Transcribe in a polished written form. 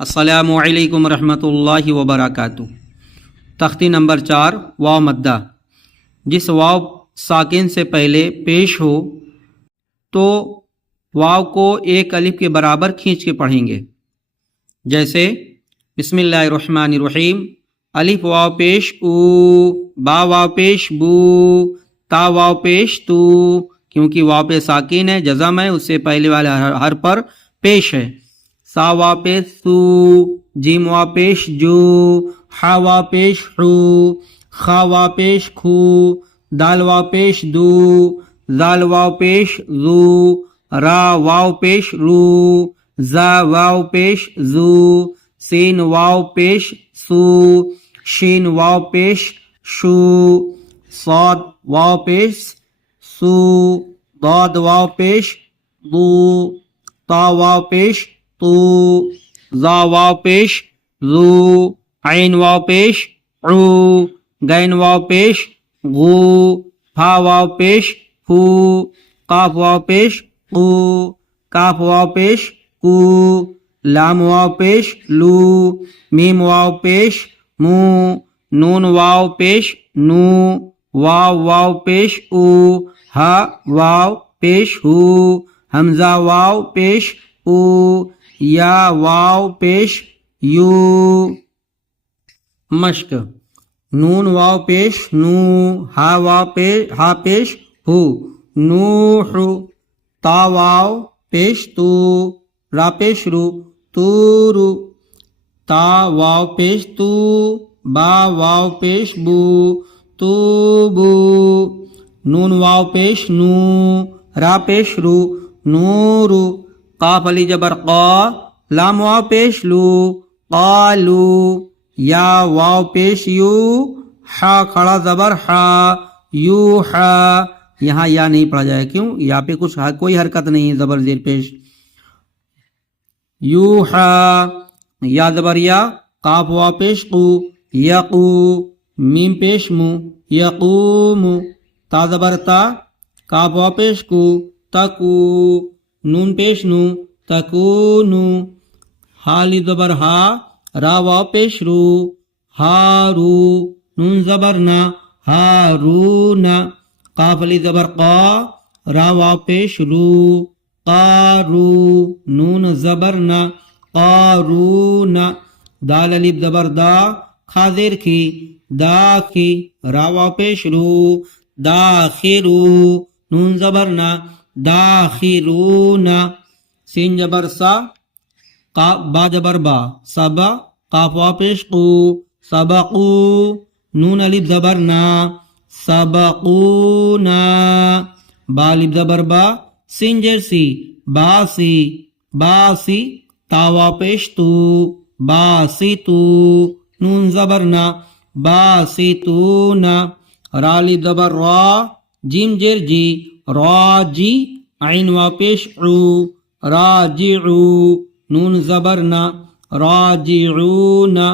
अस्सलामु अलैकुम रहमतुल्लाहि व बरकातुहू। तख्ती नंबर 4 वाव मद्दा। जिस वाव साकिन से पहले पेश हो तो वाव को एक अलिफ के बराबर खींच के पढ़ेंगे। जैसे बिस्मिल्लाहिर्रहमानिर्रहीम, अलिफ वाव पेश ऊ, बा वाव पेश बू, ता वाव पेश तू। क्योंकि वाव पे साकिन है, जज़म है, उससे पहले वाले हर पर पेश है। सा वाव पेश सू, जीम वाव पेश जू, हा वाव पेश हू, खा वाव पेश खू, दाल वाव पेश दू, जाल वाव पेश जू, रा वाव पेश रू, जा वाव पेश जू, सीन वाव पेश सू, शीन वाव पेश शू, साद वाव पेश सू, दाद वाव पेश दू, ता वाव पेश तू, जा वाव पेश जू, ऐन वाव पेश ऊ, गैन वाव पेश गू, फा वाव पेश फू, काफ वाव पेश कू, काफ वाव पेश कू, लाम वाव पेश लू, मीम वाव पेश मू, नून वाव पेश नू, वाव पेश ऊ, हा वाव पेश हू, हमजा वाव पेश ऊ, या वाव पेश यू। मश्क। नून वाव पेश नू, हा पेश हू, नूह, ता वाव पेश तू, रा पेश रू, तूरु, ता वाव पेश तू, बा वाव पेश बू, तूबू, नून वाव पेश नू, रा पेश रू, नूरु, काफ अली जबर क़ा, लाम वाव पेश लू, क़ालू, या वाव पेश यू, हा खड़ा जबर हा, यू हा। यहाँ या नहीं पढ़ा जाए, क्यों? यहाँ पे कोई हरकत नहीं है, जबर जेर पेश। यू हा, या जबर या, काफ वाव पेश कू, यकू, मीम पेश मू, यकूमु, ता जबर ता, काफ वाव पेश कू, तकू, नून पेश नू, तकूनु, हाली जबर हा, रा वाव पेश रू, हारू, नून जबर ना, हारूना, काफ अली जबर क़ा, रा वाव पेश रू, क़ारू, नून जबर ना, क़ारूना, दाल अलिफ जबर दा, खा ज़ेर की, दाखी, रा वाव पेश रू, दाखिरू, नून जबर ना, दाखिरूना, सीन जबर सा, बा जबर बा, सबा, काफ वाव पेश कू, सबकू, नून अलिफ जबर ना, सबकूना, बा अलिफ जबर बा, सीन जेर सी, बासी, बासी, ता वाव पेश तू, बासी तू, नून जबर ना, बासी तू ना, रा अलिफ जबर रा, जीम जेर जी, राजी, ऐन वाव पेश ऊ, राजिऊ, नून जबर ना, राजिऊना।